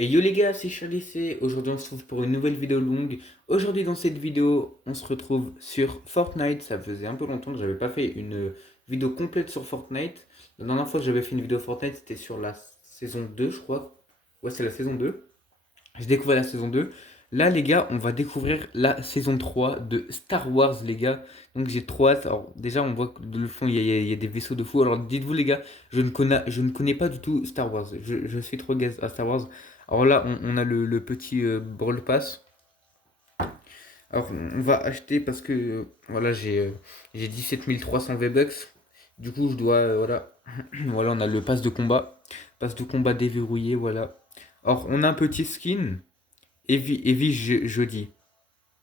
Et yo les gars, c'est Charlie C. Aujourd'hui on se retrouve pour une nouvelle vidéo longue. Aujourd'hui dans cette vidéo, on se retrouve sur Fortnite. Ça faisait un peu longtemps que j'avais pas fait une vidéo complète sur Fortnite. La dernière fois que j'avais fait une vidéo Fortnite, c'était sur la saison 2, je crois. Ouais, c'est la saison 2. J'ai découvert la saison 2. Là, les gars, on va découvrir la saison 3 de Star Wars, les gars. Donc, j'ai trop hâte. Alors, déjà, on voit que dans le fond, il y a des vaisseaux de fou. Alors, dites-vous, les gars, je ne connais pas du tout Star Wars. Je suis trop gaze à Star Wars. Alors là, on a le petit Brawl Pass. Alors, on va acheter parce que, voilà, j'ai 17 300 V-Bucks. Du coup, je dois, voilà. Voilà, on a le pass de combat. Pass de combat déverrouillé, voilà. Alors, on a un petit skin. Evie jeudi.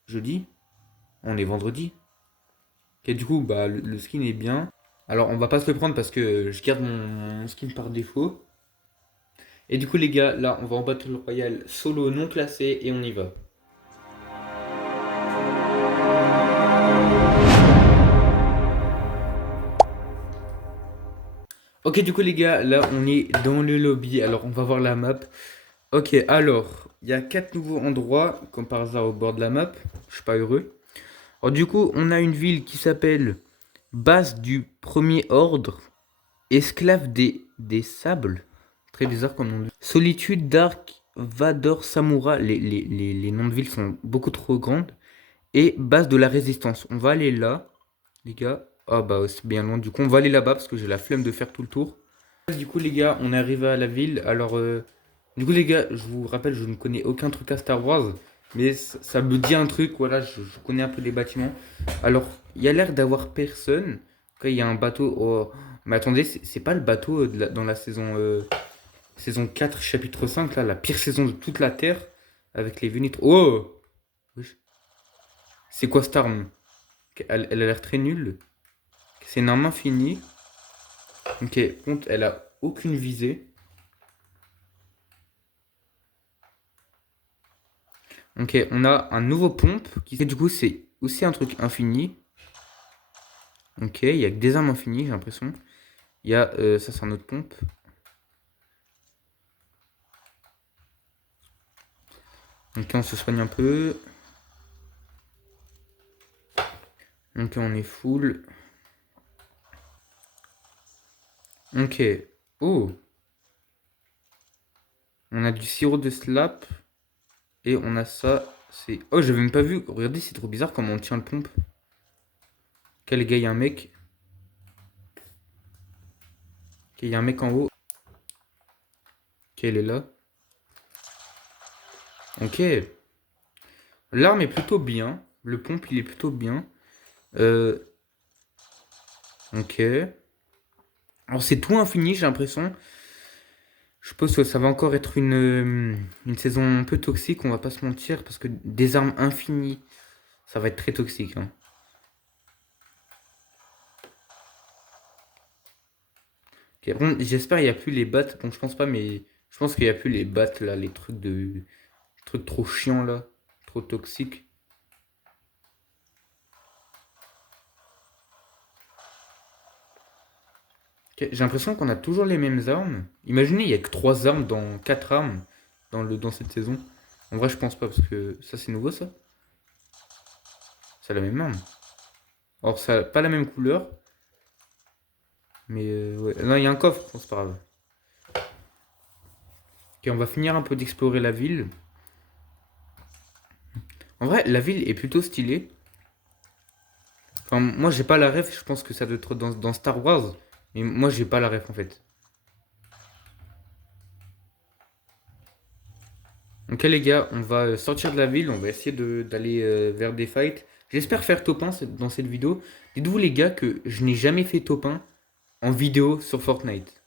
Jeudi? On est vendredi. Ok, du coup, bah, le skin est bien. Alors, on va pas se le prendre parce que je garde mon skin par défaut. Et du coup, les gars, là, on va en Battle Royale solo non classé et on y va. Ok, du coup, les gars, là, on est dans le lobby. Alors, on va voir la map. Ok, alors, il y a 4 nouveaux endroits, comme par hasard, au bord de la map. Je suis pas heureux. Alors, du coup, on a une ville qui s'appelle Base du Premier Ordre. Esclave des sables. Très bizarre comme nom. Solitude, Dark, Vador, Samura. Les noms de villes sont beaucoup trop grandes. Et base de la résistance. On va aller là, les gars. Ah bah c'est bien loin. Du coup, on va aller là-bas parce que j'ai la flemme de faire tout le tour. Du coup, les gars, on est arrivé à la ville. Alors, du coup, les gars, je vous rappelle, je ne connais aucun truc à Star Wars. Mais ça me dit un truc, voilà, je connais un peu les bâtiments. Alors, il y a l'air d'avoir personne. Quand il y a un bateau. Oh. Mais attendez, c'est pas le bateau dans la saison 4, chapitre 5, là, la pire saison de toute la Terre. Avec les Vénitres. Oh! Wesh. C'est quoi cette arme? Elle a l'air très nulle. C'est une arme infinie. Ok, contre, elle a aucune visée. Ok, on a un nouveau pompe qui du coup c'est aussi un truc infini. Ok, il y a que des armes infinies, j'ai l'impression. Il y a ça c'est un autre pompe. Ok, on se soigne un peu. Ok, on est full. Ok. Oh, on a du sirop de slap et on a ça. C'est. Oh, j'avais même pas vu. Regardez, c'est trop bizarre comment on tient le pompe. Quel gars, il y a un mec. Ok, il y a un mec en haut. Ok, il est là. Ok. L'arme est plutôt bien. Le pompe, il est plutôt bien. Euh, ok. Alors, c'est tout infini, j'ai l'impression. Je pense que ça va encore être une saison un peu toxique, on va pas se mentir, parce que des armes infinies, ça va être très toxique, hein. Ok, bon, j'espère qu'il n'y a plus les bots. Bon, je pense pas, mais je pense qu'il n'y a plus les bots, là, les trucs trop chiants, là. Trop toxiques. Ok, j'ai l'impression qu'on a toujours les mêmes armes. Imaginez, il n'y a que 3 armes dans 4 armes dans cette saison. En vrai, je pense pas, parce que ça, c'est nouveau, ça. C'est la même arme. Alors, ça n'a pas la même couleur, mais ouais. Non, il y a un coffre, bon, c'est pas grave. Ok, on va finir un peu d'explorer la ville. En vrai, la ville est plutôt stylée. Enfin, moi, j'ai pas la ref, je pense que ça doit être dans Star Wars. Mais moi, j'ai pas la ref en fait. Ok, les gars, on va sortir de la ville. On va essayer d'aller vers des fights. J'espère faire top 1 dans cette vidéo. Dites-vous, les gars, que je n'ai jamais fait top 1 en vidéo sur Fortnite.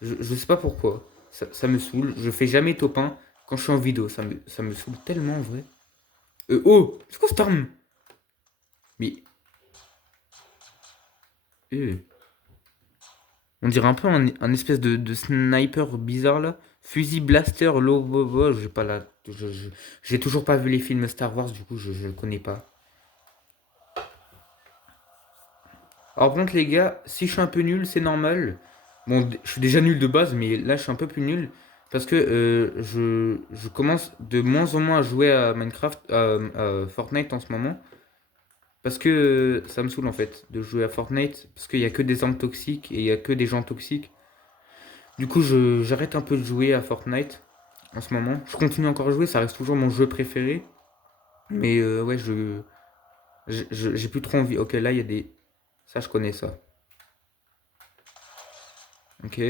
Je sais pas pourquoi. Ça me saoule. Je fais jamais top 1 quand je suis en vidéo. Ça me saoule tellement en vrai. Oh! C'est quoi cette arme? Mais. euh, On dirait un peu un espèce de sniper bizarre là. Fusil blaster, low, j'ai pas la. J'ai toujours pas vu les films Star Wars, du coup je connais pas. Alors par contre les gars, si je suis un peu nul, c'est normal. Bon, je suis déjà nul de base, mais là je suis un peu plus nul. Parce que je commence de moins en moins à jouer à Minecraft, à Fortnite en ce moment. Parce que ça me saoule en fait de jouer à Fortnite. Parce qu'il y a que des armes toxiques et il y a que des gens toxiques. Du coup, j'arrête un peu de jouer à Fortnite en ce moment. Je continue encore à jouer, ça reste toujours mon jeu préféré. Mais ouais, j'ai plus trop envie. Ok, là, il y a des. Ça, je connais ça. Ok.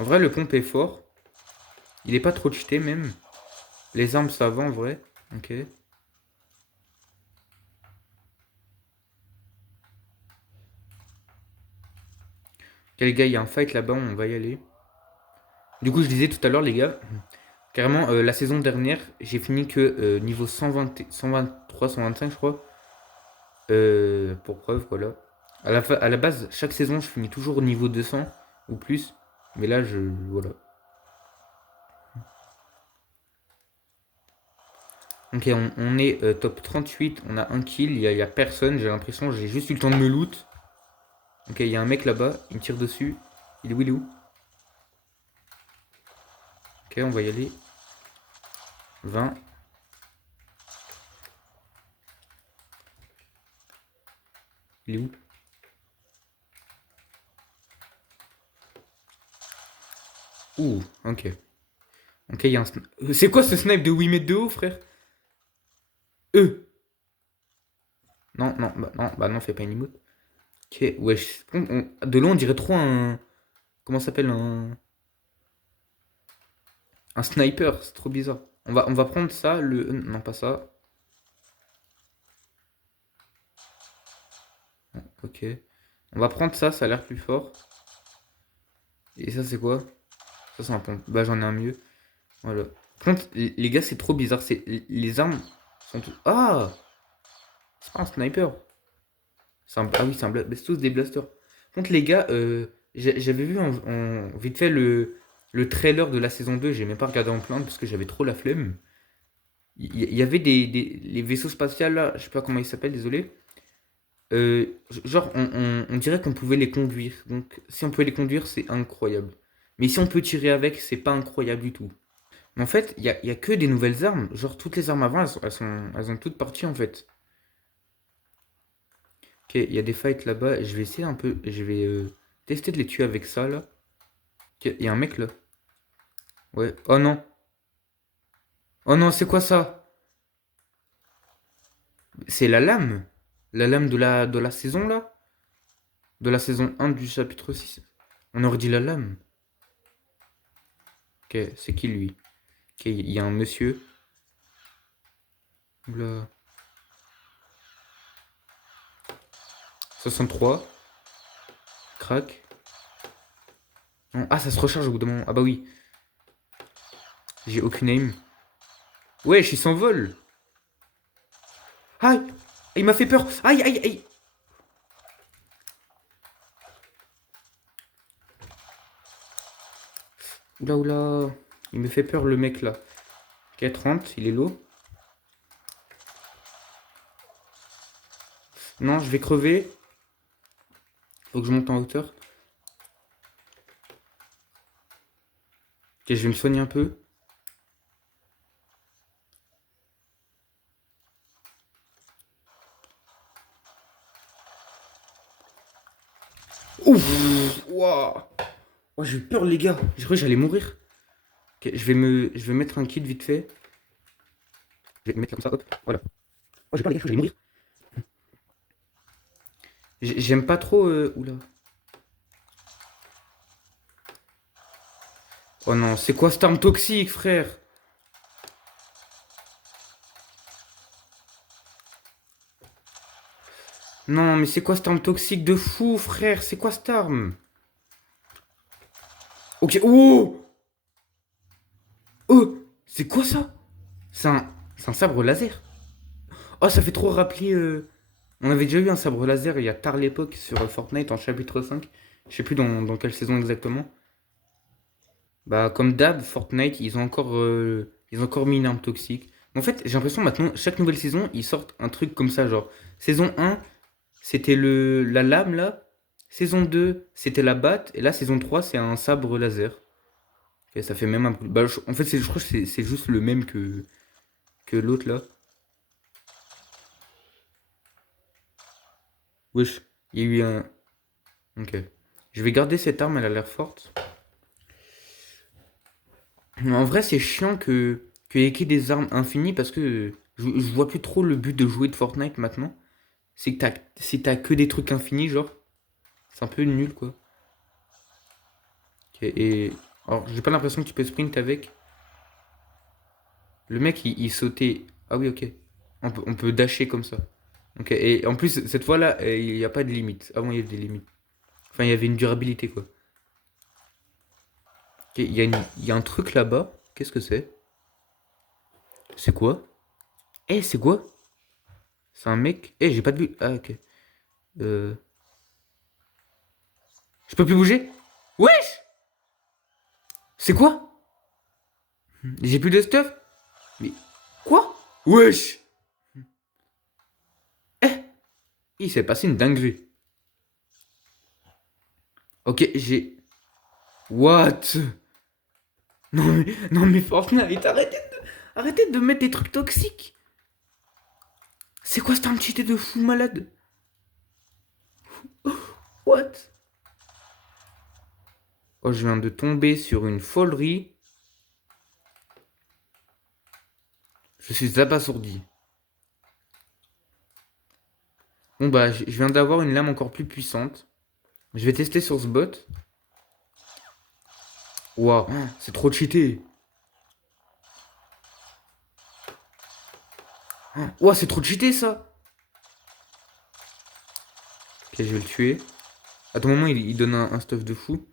En vrai, le pompe est fort. Il est pas trop cheaté même. Les armes, ça va en vrai. Ok. Ok, les gars, il y a un fight là-bas, on va y aller. Du coup, je disais tout à l'heure, les gars, carrément, la saison dernière, j'ai fini que niveau 120, 123, 125, je crois. Pour preuve, voilà. À la base, chaque saison, je finis toujours au niveau 200 ou plus. Mais là, voilà. Ok, on est top 38, on a un kill, il y a personne, j'ai l'impression, j'ai juste eu le temps de me loot. Ok, il y a un mec là-bas, il me tire dessus. Il est où, il est où? Ok, on va y aller. 20. Il est où? Ouh, ok. Ok, il y a un C'est quoi ce snipe de 8 mètres de haut, frère? E. Non, non, bah non, fais pas une emote. Ok, wesh. De loin, on dirait trop un. Comment ça s'appelle un sniper, c'est trop bizarre. On va prendre ça, le. Non, pas ça. Ok. On va prendre ça, ça a l'air plus fort. Et ça, c'est quoi? Ça, c'est un pompe. Bah, j'en ai un mieux. Voilà. Par contre, les gars, c'est trop bizarre. Les armes sont tout. Ah! C'est pas un sniper. Ah oui, c'est tous des blasters. Par contre, les gars, j'avais vu vite fait le trailer de la saison 2. J'ai même pas regardé en plein parce que j'avais trop la flemme. Il y avait les vaisseaux spatials là, je sais pas comment ils s'appellent, désolé. Genre, on dirait qu'on pouvait les conduire. Donc, si on pouvait les conduire, c'est incroyable. Mais si on peut tirer avec, c'est pas incroyable du tout. Mais en fait, il y a que des nouvelles armes. Genre, toutes les armes avant, elles ont toutes parti en fait. Ok, il y a des fights là-bas. Je vais essayer un peu. Je vais tester de les tuer avec ça là. Ok, il y a un mec là. Ouais. Oh non. Oh non, c'est quoi ça? C'est la lame. La lame de la saison là. De la saison 1 du chapitre 6. On aurait dit la lame. Ok, c'est qui lui? Ok, il y a un monsieur. Oula. 63. Crac. Non. Ah, ça se recharge au bout d'un moment. Ah bah oui. J'ai aucune aim. Ouais, je suis sans vol. Aïe! Il m'a fait peur. Aïe, aïe, aïe. Oula, oula. Il me fait peur le mec là. Ok, 30, il est low. Non, je vais crever. Faut que je monte en hauteur. Ok, je vais me soigner un peu. Ouf! Waouh! Oh, j'ai eu peur, les gars. J'ai cru que j'allais mourir. Ok, je vais mettre un kit vite fait. Je vais me mettre comme ça, hop. Voilà. Oh, j'ai peur, les gars, je crois que j'allais mourir. J'aime pas trop. Oula. Oh non, c'est quoi cette arme toxique, frère? Non, mais c'est quoi cette arme toxique de fou, frère? C'est quoi cette arme? Ok. Oh! Oh! C'est quoi ça? C'est un, c'est un sabre laser. Oh, ça fait trop rappeler. On avait déjà eu un sabre laser il y a tard l'époque sur Fortnite en chapitre 5. Je sais plus dans quelle saison exactement. Bah, comme d'hab, Fortnite, ils ont encore mis une arme toxique. En fait, j'ai l'impression maintenant, chaque nouvelle saison, ils sortent un truc comme ça. Genre, saison 1, c'était la lame là. Saison 2, c'était la batte. Et là, saison 3, c'est un sabre laser. Ok, ça fait même un peu. Bah, en fait, je crois que c'est juste le même que l'autre là. Wesh, il y a eu un. Ok. Je vais garder cette arme, elle a l'air forte. En vrai, c'est chiant qu'il y ait que des armes infinies parce que je vois plus trop le but de jouer de Fortnite maintenant. C'est que si t'as que des trucs infinis, genre, c'est un peu nul quoi. Ok, et. Alors, j'ai pas l'impression que tu peux sprint avec. Le mec, il sautait. Ah oui, ok. On peut dasher comme ça. Ok, et en plus, cette fois-là, il n'y a pas de limite. Avant, il y avait des limites. Enfin, il y avait une durabilité, quoi. Ok, il y a un truc là-bas. Qu'est-ce que c'est? C'est quoi? Eh, c'est quoi? C'est un mec. Eh, j'ai pas de vue. Ah, ok. Euh... Je peux plus bouger? Wesh! C'est quoi? J'ai plus de stuff? Mais. Quoi? Wesh! Eh! Il s'est passé une dinguerie. Ok, j'ai. What? Non mais Fortnite, arrêtez de mettre des trucs toxiques. C'est quoi cette arme cheatée de fou malade? What? Oh, je viens de tomber sur une folerie. Je suis abasourdi. Bon bah, je viens d'avoir une lame encore plus puissante. Je vais tester sur ce bot. Waouh, c'est trop cheaté. Waouh, c'est trop cheaté ça. Ok, je vais le tuer. À tout moment, il donne un stuff de fou.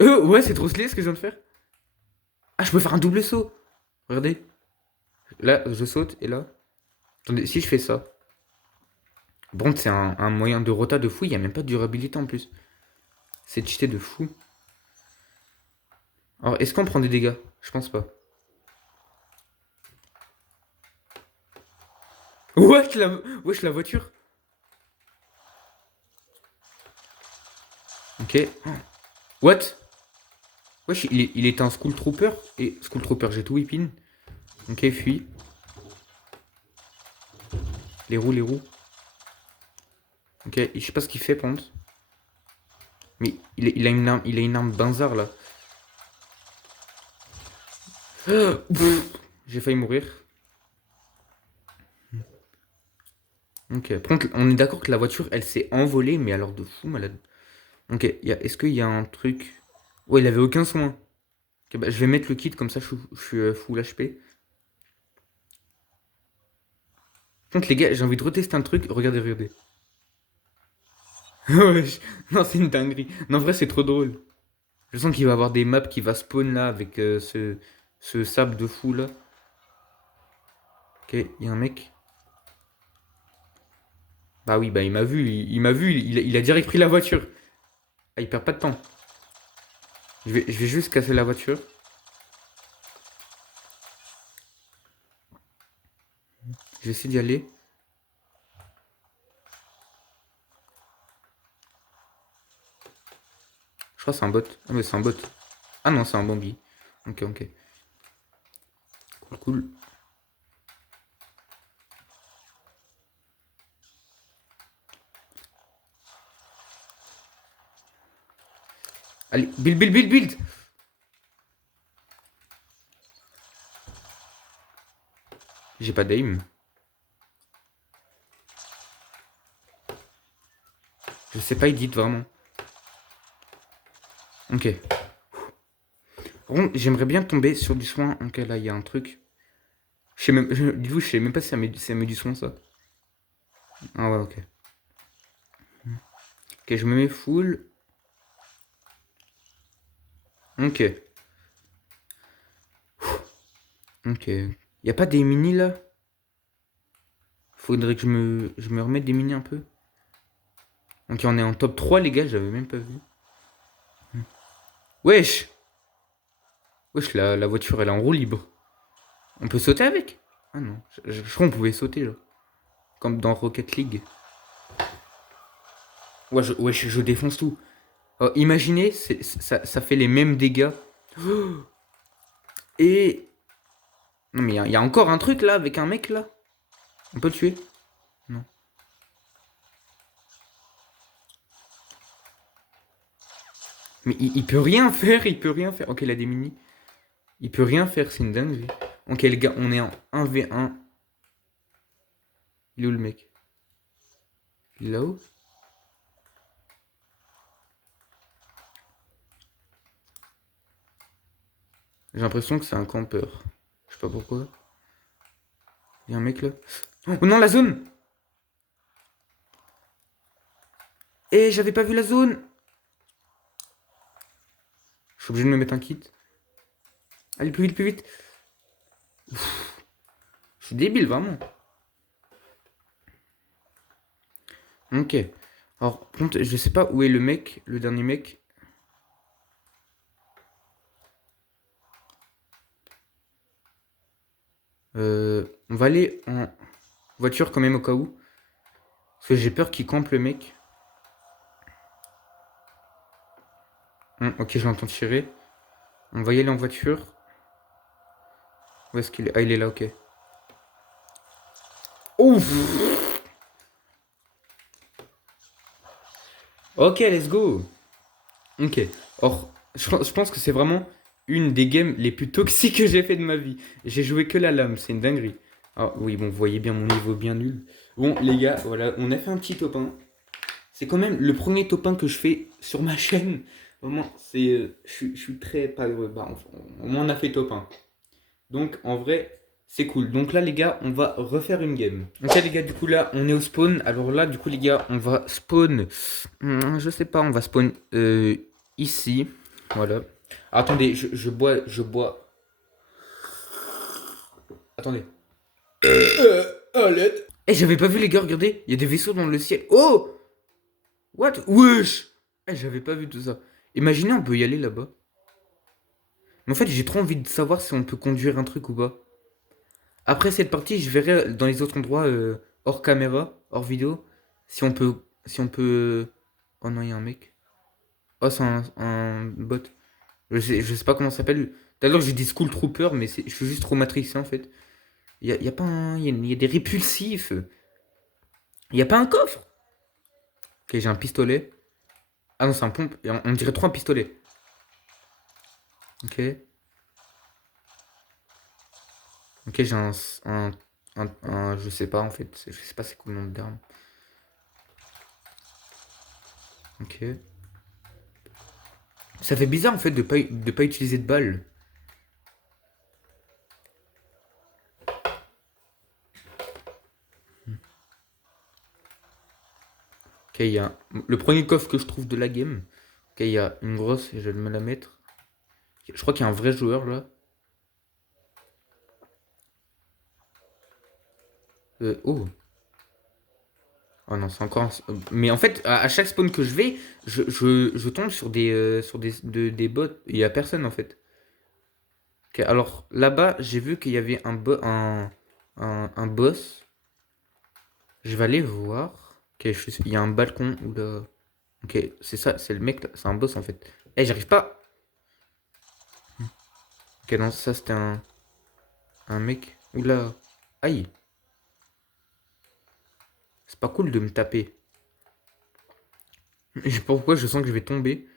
Ouais, c'est trop stylé ce que je viens de faire. Ah, je peux faire un double saut. Regardez. Là, je saute et là. Attendez, si je fais ça. Bon, c'est un moyen de rota de fou. Il n'y a même pas de durabilité en plus. C'est cheaté de fou. Alors, est-ce qu'on prend des dégâts? Je pense pas. Wesh, la voiture. Ok. What? Wesh, il est un Skull Trooper. Et Skull Trooper, j'ai tout whippin. Ok, fuis. Les roues. Ok, je sais pas ce qu'il fait, Ponte. Mais il a une arme banzar là. J'ai failli mourir. Ok, par contre, on est d'accord que la voiture, elle s'est envolée, mais alors de fou malade. Ok, est-ce qu'il y a un truc. Ouais, il avait aucun soin. Ok, bah, je vais mettre le kit, comme ça je suis full HP. Par contre, les gars, j'ai envie de retester un truc. Regardez. Wesh. Non, c'est une dinguerie. Non, en vrai, c'est trop drôle. Je sens qu'il va y avoir des maps qui va spawn là avec ce sable de fou là. Ok, il y a un mec. Bah oui, bah il m'a vu, il m'a vu, il a direct pris la voiture. Ah, il perd pas de temps. Je vais juste casser la voiture. Je vais essayer d'y aller. Je crois que c'est un bot. Ah mais c'est un bot. Ah non, c'est un Bambi. Ok. Cool. Allez, build. J'ai pas d'aim. Je sais pas edit vraiment. Ok. Par contre, j'aimerais bien tomber sur du soin. Ok, là, il y a un truc. Je sais même, dites-vous, je sais même pas si ça met du soin, ça. Ah ouais, ok. Ok, je me mets full. Ok. Ok. Y a pas des mini, là? Faudrait que je me remette des mini un peu. Ok, on est en top 3, les gars, j'avais même pas vu. Wesh! Wesh, la voiture, elle est en roue libre. On peut sauter avec? Ah non, je crois qu'on pouvait sauter, genre. Comme dans Rocket League. Ouais, je défonce tout. Imaginez, ça fait les mêmes dégâts. Et... Non mais il y a encore un truc là, avec un mec là. On peut le tuer? Non. Mais il peut rien faire, il peut rien faire. Ok, il a des mini. Il peut rien faire, c'est une dinguerie. Ok les gars, on est en 1v1. Il est où le mec? Il est là-haut? J'ai l'impression que c'est un campeur. Je sais pas pourquoi. Il y a un mec là. Oh non, la zone! Eh, j'avais pas vu la zone! Je suis obligé de me mettre un kit. Allez, plus vite, plus vite. Je suis débile, vraiment. Ok. Alors, par contre, je sais pas où est le mec, le dernier mec. On va aller en voiture quand même au cas où. Parce que j'ai peur qu'il campe le mec. Ok, je l'entends tirer. On va y aller en voiture. Où est-ce qu'il est? Ah, il est là, ok. Ouf! Ok, let's go! Ok. Or, je pense que c'est vraiment une des games les plus toxiques que j'ai fait de ma vie. J'ai joué que la lame, c'est une dinguerie. Ah oui, bon, vous voyez bien mon niveau bien nul. Bon, les gars, voilà, on a fait un petit top 1. C'est quand même le premier top 1 que je fais sur ma chaîne. Vraiment, c'est, je suis très pas heureux. Bah, au moins, on a fait top 1. Donc, en vrai, c'est cool. Donc là, les gars, on va refaire une game. Ok, les gars, du coup, là, on est au spawn. Alors là, du coup, les gars, on va spawn. Je sais pas, on va spawn ici. Voilà. Attendez, je bois, je bois. Attendez. À l'aide. Eh, j'avais pas vu les gars, regardez. Il y a des vaisseaux dans le ciel. Oh! What? Wesh! Eh, j'avais pas vu tout ça. Imaginez, on peut y aller là-bas. Mais en fait, j'ai trop envie de savoir si on peut conduire un truc ou pas. Après cette partie, je verrai dans les autres endroits, hors caméra, hors vidéo, si on peut... Si on peut... Oh non, il y a un mec. Oh, c'est un bot. Je sais pas comment ça s'appelle. Tout à l'heure, j'ai dit School Trooper, mais je suis juste trop matrixé en fait. Y a pas un... Il y a des répulsifs. Y a pas un coffre? Ok, j'ai un pistolet. Ah non, c'est un pompe. On dirait trop un pistolet. Ok. Ok, j'ai je sais pas en fait. Je sais pas c'est quoi le nom d'arme. Ok. Ça fait bizarre en fait de pas utiliser de balles. Ok, il y a le premier coffre que je trouve de la game. Ok, il y a une grosse, je vais me la mettre. Je crois qu'il y a un vrai joueur là. Oh. Oh non, c'est encore Mais en fait, à chaque spawn que je vais, je tombe sur des bots. Il y a personne en fait. Ok, alors là-bas, j'ai vu qu'il y avait un boss. Je vais aller voir. Ok, il y a un balcon où là. Ok, c'est ça, c'est le mec là. C'est un boss en fait. Eh, j'arrive pas. Ok, non, ça c'était un mec. Oula. Aïe. C'est pas cool de me taper. Je sais pas pourquoi je sens que je vais tomber.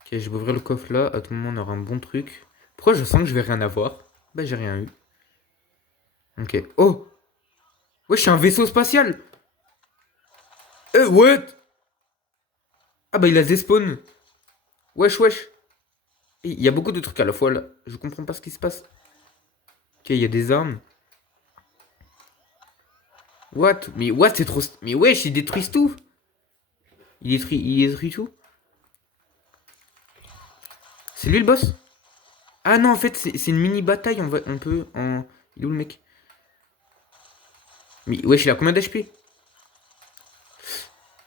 Ok, je vais ouvrir le coffre là. À tout moment, on aura un bon truc. Pourquoi je sens que je vais rien avoir? Bah, j'ai rien eu. Ok. Oh! Ouais, je suis un vaisseau spatial! What? Ah bah, il a despawn. Wesh, wesh. Il y a beaucoup de trucs à la fois là. Je comprends pas ce qui se passe. Ok, il y a des armes. What? Mais what, c'est trop... Mais wesh, ils détruisent tout! Il détruit tout? C'est lui le boss? Ah non, en fait, c'est une mini bataille. On peut en... Il est où le mec? Mais wesh, il a combien d'HP?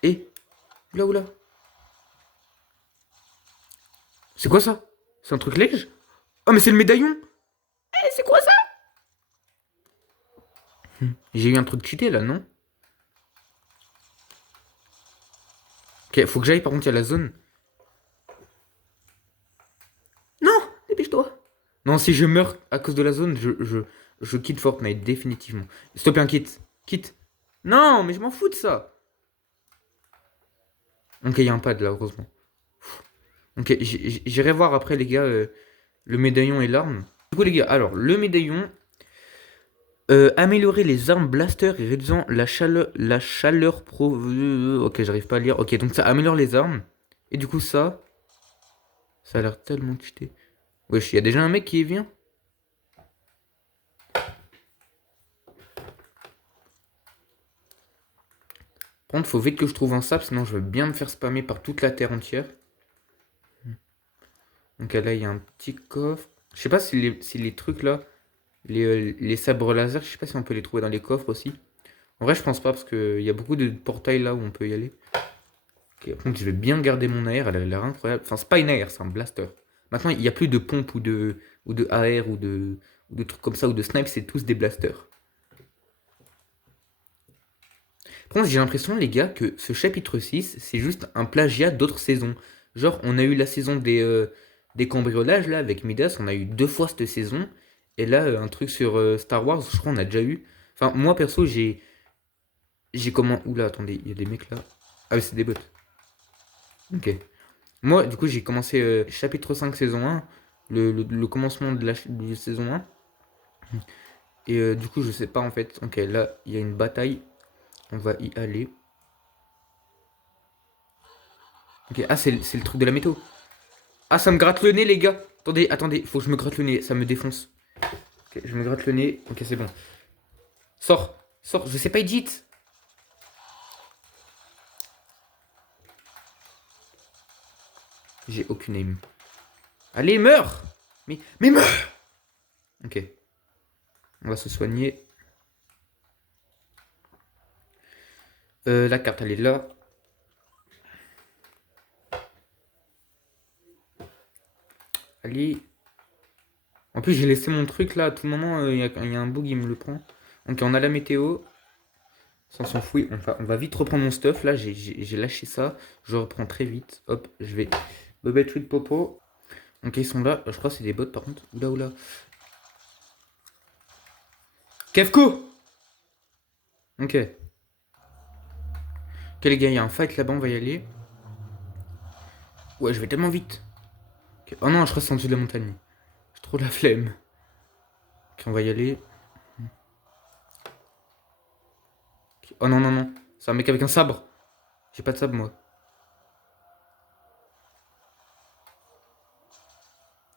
Eh, oula, oula. C'est quoi ça? C'est un truc léger? Oh, mais c'est le médaillon! Eh, c'est quoi ça? J'ai eu un truc cheaté là, non? Ok, faut que j'aille, par contre, il y a la zone. Non, dépêche-toi. Non, si je meurs à cause de la zone, je quitte Fortnite, définitivement. S'il te plaît, un quitte. Quitte. Non, mais je m'en fous de ça. Ok, il y a un pad là, heureusement. Ok, j'irai voir après, les gars, le médaillon et l'arme. Du coup, les gars, alors, le médaillon. Améliorer les armes blaster et réduisant la chaleur pro... Ok, j'arrive pas à lire. Ok, donc ça améliore les armes. Et du coup, ça a l'air tellement cheaté. Wesh, il y a déjà un mec qui vient. Par contre, faut vite que je trouve un sap, sinon je vais bien me faire spammer par toute la terre entière. Donc là, il y a un petit coffre. Je sais pas si les trucs là, les sabres laser, je sais pas si on peut les trouver dans les coffres aussi. En vrai, je pense pas, parce qu'il y a beaucoup de portails là où on peut y aller. Ok, par contre, je vais bien garder mon AR, elle a l'air incroyable. Enfin, c'est pas une AR, c'est un blaster. Maintenant, il n'y a plus de pompe ou de AR ou de trucs comme ça, ou de snipe, c'est tous des blasters. Par contre, j'ai l'impression, les gars, que ce chapitre 6, c'est juste un plagiat d'autres saisons. Genre, on a eu la saison des cambriolages, là, avec Midas, on a eu 2 fois cette saison. Et là, un truc sur Star Wars, je crois, on a déjà eu. Enfin, moi, perso, j'ai comment... Oula, attendez, il y a des mecs là. Ah, oui, c'est des bots. Ok. Moi, du coup, j'ai commencé chapitre 5 saison 1, le commencement de saison 1. Et du coup, je sais pas en fait. Ok, là, il y a une bataille. On va y aller. Ok, ah, c'est le truc de la météo. Ah, ça me gratte le nez, les gars. Attendez, attendez, faut que je me gratte le nez, ça me défonce. Ok, je me gratte le nez. Ok, c'est bon. Sors, sors, je sais pas edit. J'ai aucune aim. Allez, meurs. Mais meurs. Ok, on va se soigner. La carte, elle est là. Allez. En plus, j'ai laissé mon truc là. À tout moment, il y a un bug, il me le prend. Ok, on a la météo. Ça, on s'en fout. On va vite reprendre mon stuff. Là, j'ai lâché ça. Je reprends très vite. Hop, je vais. Bobette de popo. Ok, ils sont là. Je crois que c'est des bots par contre. Oula, oula. Kefko. Ok. Ok, les gars, il y a un fight là-bas. On va y aller. Ouais, je vais tellement vite. Ok. Oh non, je reste en dessous de la montagne. J'ai trop la flemme. Ok, on va y aller. Ok. Oh non, non, non. C'est un mec avec un sabre. J'ai pas de sabre, moi.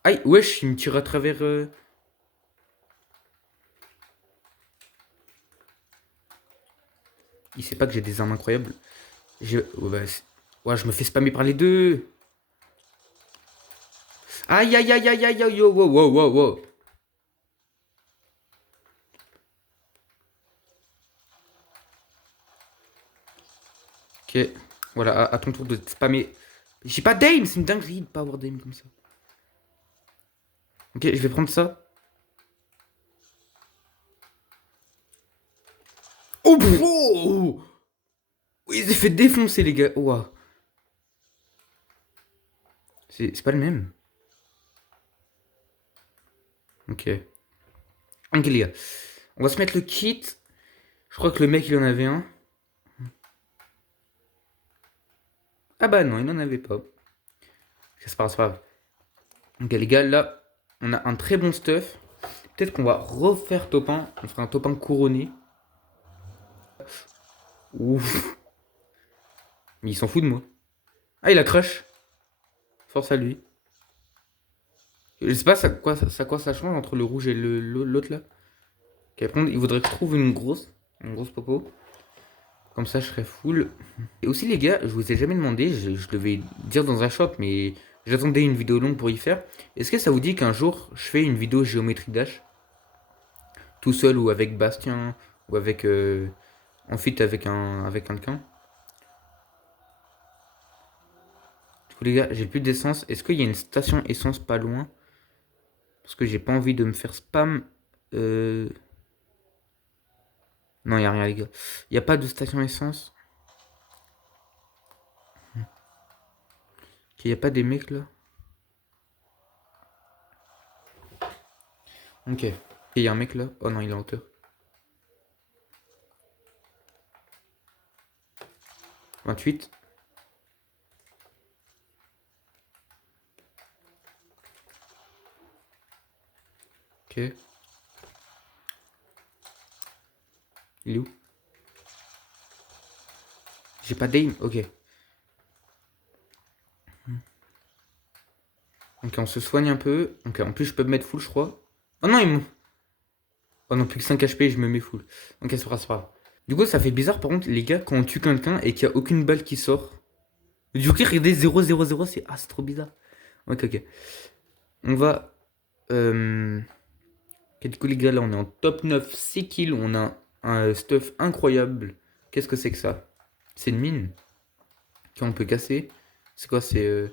Aïe, wesh, il me tire à travers. Il sait pas que j'ai des armes incroyables. Ouais, bah, ouais, je me fais spammer par les deux. Aïe, aïe, aïe, aïe, aïe, aïe, yo, wow, wow, wow, wow. Ok, voilà, à ton tour de spammer. J'ai pas d'aim, c'est une dinguerie de pas avoir d'aim comme ça. Ok, je vais prendre ça. Oh, bro! Oui, il s'est fait défoncer, les gars. Ouah. C'est pas le même. Ok. Ok, les gars. On va se mettre le kit. Je crois que le mec, il en avait un. Ah bah non, il n'en avait pas. C'est pas grave, c'est pas grave. Ok, les gars, là, on a un très bon stuff. Peut-être qu'on va refaire top 1. On fera un top 1 couronné. Ouf. Mais il s'en fout de moi. Ah, il a crush. Force à lui. Je sais pas quoi ça change entre le rouge et l'autre là. Ok, par contre, il faudrait que je trouve une grosse popo. Comme ça, je serai full. Et aussi, les gars, je vous ai jamais demandé, je devais dire dans un shot, mais j'attendais une vidéo longue pour y faire. Est-ce que ça vous dit qu'un jour, je fais une vidéo géométrie dash tout seul ou avec Bastien ou avec en fit avec quelqu'un? Du coup, les gars, j'ai plus d'essence. Est-ce qu'il y a une station essence pas loin? Parce que j'ai pas envie de me faire spam. Euh... Non, y a rien, les gars. Y a pas de station essence. Ok, y a pas des mecs là. Ok. Et y a un mec là. Oh non, il est en hauteur. 28. Ok. Il est où? J'ai pas d'aim. Ok. Ok, on se soigne un peu. Ok, en plus, je peux me mettre full, je crois. Oh non, il me. Oh non, plus que 5 HP, je me mets full. Ok, c'est pas grave. Du coup, ça fait bizarre, par contre, les gars, quand on tue quelqu'un et qu'il n'y a aucune balle qui sort. Du coup, regardez 0-0-0, c'est. Ah, c'est trop bizarre. Ok, ok. On va. Ok, du coup, les gars, là, on est en top 9, 6 kills. On a un stuff incroyable. Qu'est-ce que c'est que ça? C'est une mine qu'on peut casser. C'est quoi? C'est.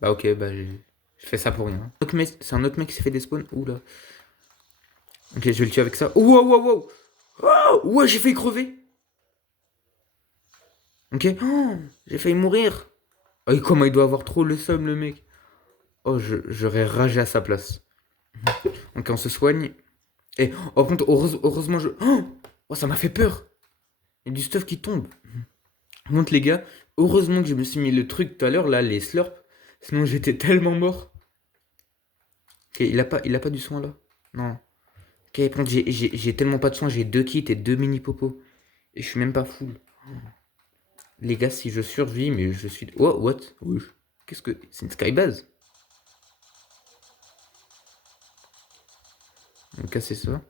Bah, ok, bah, j'ai fait ça pour rien. C'est un autre mec qui s'est fait des spawns. Oula. Ok, je vais le tuer avec ça. Wow, wow, wow. Oh, ouais, j'ai failli crever. Ok. Oh, j'ai failli mourir. Oh, comment il doit avoir trop le seum, le mec. Oh, j'aurais ragé à sa place. Ok, on se soigne. Et, oh, par contre, heureusement, oh, ça m'a fait peur. Il y a du stuff qui tombe. Par contre, les gars, heureusement que je me suis mis le truc tout à l'heure, là, les slurps. Sinon, j'étais tellement mort. Ok, il a pas du soin, là. Non. Ok, par contre, j'ai tellement pas de soin. J'ai 2 kits et 2 mini-popos. Et je suis même pas full. Les gars, si je survis, mais je suis. Oh, what? Oui. Qu'est-ce que. C'est une skybase. On va casser ça.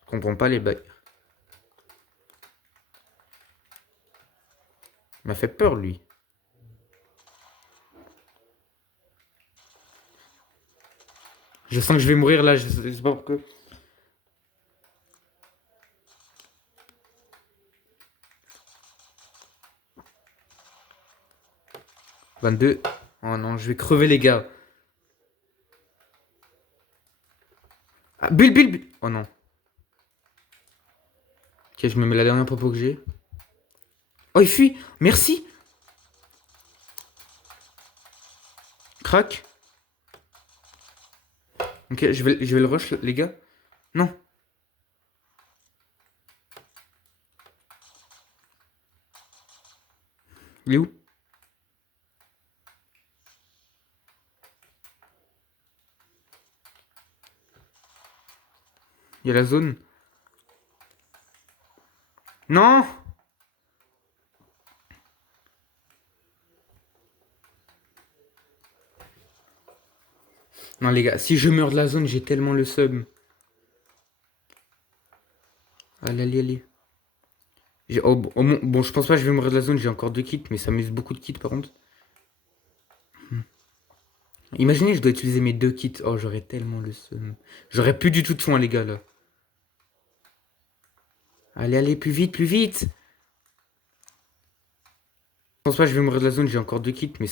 Je comprends pas les bails. Il m'a fait peur, lui. Je sens que je vais mourir là, je sais pas pourquoi. 22. Oh non, je vais crever, les gars. Ah, Bulle, bulle, bulle. Oh non. Ok, je me mets la dernière propos que j'ai. Oh, il fuit. Merci. Crac. Ok, je vais le rush, les gars. Non. Il est où? Il y a la zone. Non. Non, les gars, si je meurs de la zone, j'ai tellement le sub. Allez, allez, allez. Oh, bon, je pense pas que je vais mourir de la zone, j'ai encore 2 kits, mais ça m'use beaucoup de kits par contre. Imaginez, je dois utiliser mes 2 kits. Oh, j'aurais tellement le seum. J'aurais plus du tout de soin, les gars, là. Allez, allez, plus vite, plus vite. Je pense pas que je vais mourir de la zone, j'ai encore 2 kits, mais.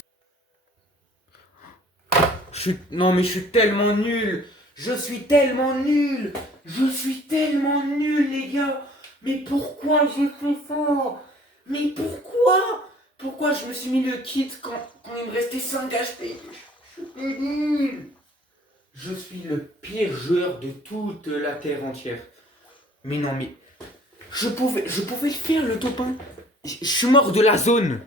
Non, mais je suis tellement nul. Je suis tellement nul. Je suis tellement nul, les gars. Mais pourquoi j'ai fait ça? Mais pourquoi? Pourquoi je me suis mis le kit quand il me restait 5 HP? Je suis nul. Je suis le pire joueur de toute la terre entière. Mais non, mais je pouvais le faire, le top 1. Je suis mort de la zone.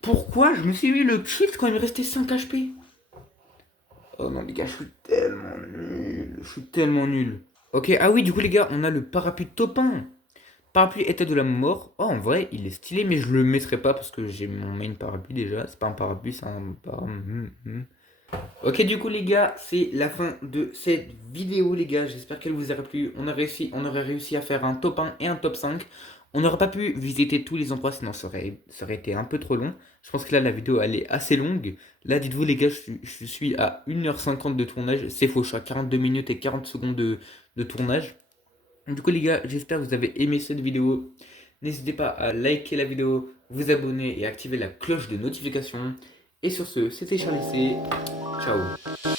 Pourquoi je me suis mis le kit quand il me restait 5 HP? Oh non, les gars, je suis tellement nul. Je suis tellement nul. Ok, ah oui, du coup, les gars, on a le parapluie top 1. Parapluie état de la mort. Oh, en vrai, il est stylé, mais je le mettrai pas parce que j'ai mon main parapluie déjà. C'est pas un parapluie, c'est un parapluie. Ok, du coup, les gars, c'est la fin de cette vidéo, les gars. J'espère qu'elle vous aurait plu. On aurait réussi à faire un top 1 et un top 5. On n'aurait pas pu visiter tous les endroits, sinon ça aurait été un peu trop long. Je pense que là, la vidéo, elle est assez longue. Là, dites-vous, les gars, je suis à 1h50 de tournage. C'est faux, je suis à 42 minutes et 40 secondes de tournage. Du coup, les gars, j'espère que vous avez aimé cette vidéo. N'hésitez pas à liker la vidéo, vous abonner et activer la cloche de notification. Et sur ce, c'était Charlie C. Ciao.